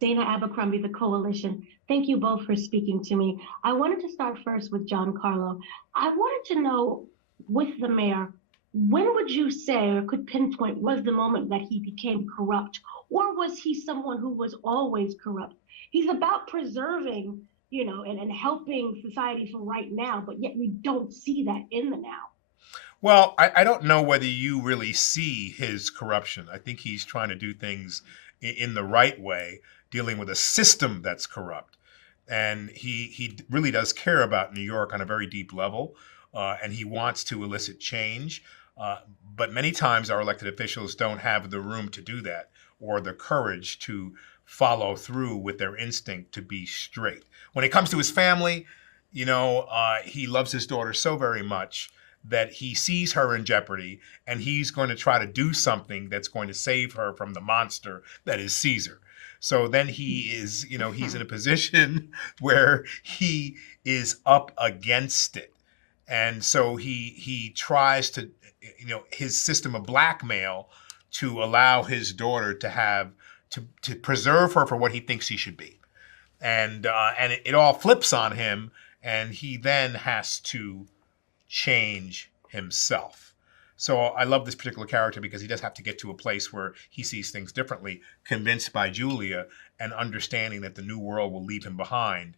Dana Abercrombie, the Koalition. Thank you both for speaking to me. I wanted to start first with Giancarlo. I wanted to know, with the mayor, when would you say or could pinpoint was the moment that he became corrupt? Or was he someone who was always corrupt? He's about preserving, and helping society for right now, but yet we don't see that in the now. Well, I don't know whether you really see his corruption. I think he's trying to do things in the right way, dealing with a system that's corrupt. And he really does care about New York on a very deep level, and he wants to elicit change. But many times our elected officials don't have the room to do that or the courage to follow through with their instinct to be straight. When it comes to his family, he loves his daughter so very much that he sees her in jeopardy, and he's going to try to do something that's going to save her from the monster that is Caesar. So then he is, he's in a position where he is up against it. And so he tries to, his system of blackmail to allow his daughter to have to preserve her for what he thinks she should be. And it all flips on him, and he then has to change himself. So I love this particular character because he does have to get to a place where he sees things differently, convinced by Julia, and understanding that the new world will leave him behind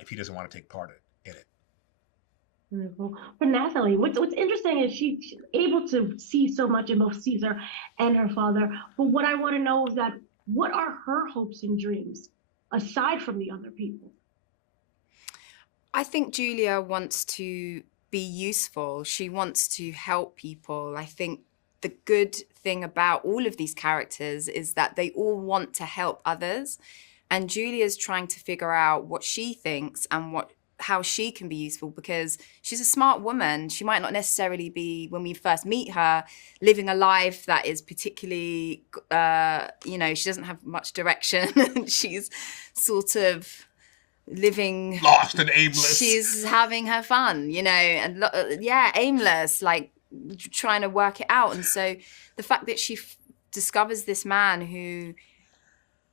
if he doesn't want to take part in it. Wonderful. For Nathalie, what's interesting is she's able to see so much in both Caesar and her father. But what I want to know is that what are her hopes and dreams aside from the other people? I think Julia wants to be useful. She wants to help people. I think the good thing about all of these characters is that they all want to help others. And Julia's trying to figure out what she thinks and how she can be useful, because she's a smart woman. She might not necessarily be, when we first meet her, living a life that is particularly, she doesn't have much direction. She's sort of living lost and aimless. She's having her fun, and aimless, like trying to work it out. And so the fact that she discovers this man who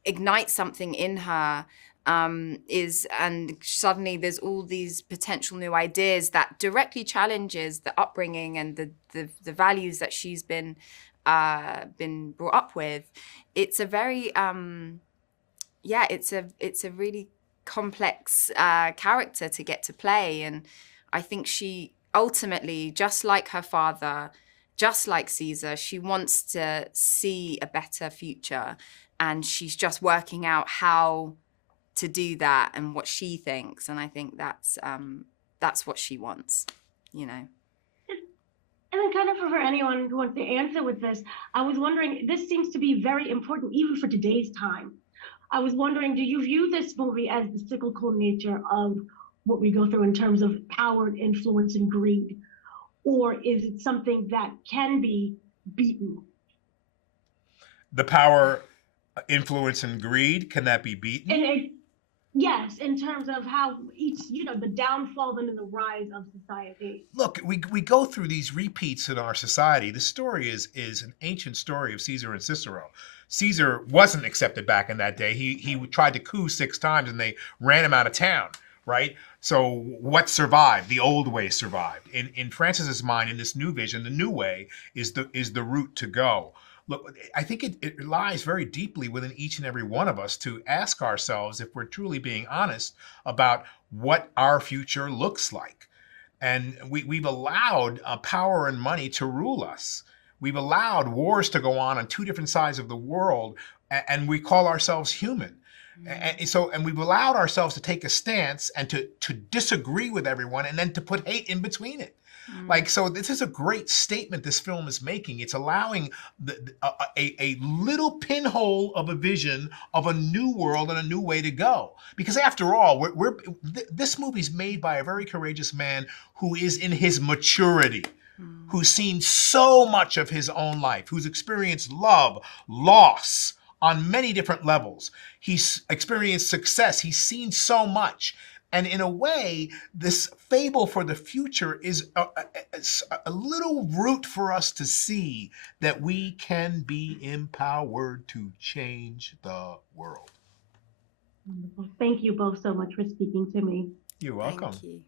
ignites something in her and suddenly there's all these potential new ideas that directly challenges the upbringing and the values that she's been brought up with. It's a very it's a really complex character to get to play. And I think she ultimately, just like her father, just like Caesar, she wants to see a better future, and she's just working out how to do that and what she thinks. And I think that's what she wants, And then kind of for anyone who wants to answer with this, I was wondering, this seems to be very important even for today's time. I was wondering, do you view this movie as the cyclical nature of what we go through in terms of power, influence, and greed? Or is it something that can be beaten? The power, influence, and greed, can that be beaten? Yes, in terms of how each, the downfall and the rise of society. Look, we go through these repeats in our society. The story is an ancient story of Caesar and Cicero. Caesar wasn't accepted back in that day. He tried to coup 6 times and they ran him out of town, right? So what survived? The old way survived. In Francis's mind, in this new vision, the new way is the route to go. Look, I think it lies very deeply within each and every one of us to ask ourselves if we're truly being honest about what our future looks like. And we've allowed power and money to rule us. We've allowed wars to go on 2 different sides of the world, and we call ourselves human. And we've allowed ourselves to take a stance and to disagree with everyone and then to put hate in between it. So this is a great statement this film is making. It's allowing a little pinhole of a vision of a new world and a new way to go. Because after all, this movie's made by a very courageous man who is in his maturity, who's seen so much of his own life, who's experienced love, loss on many different levels. He's experienced success. He's seen so much. And in a way, this fable for the future is a little route for us to see that we can be empowered to change the world. Thank you both so much for speaking to me. You're welcome. Thank you.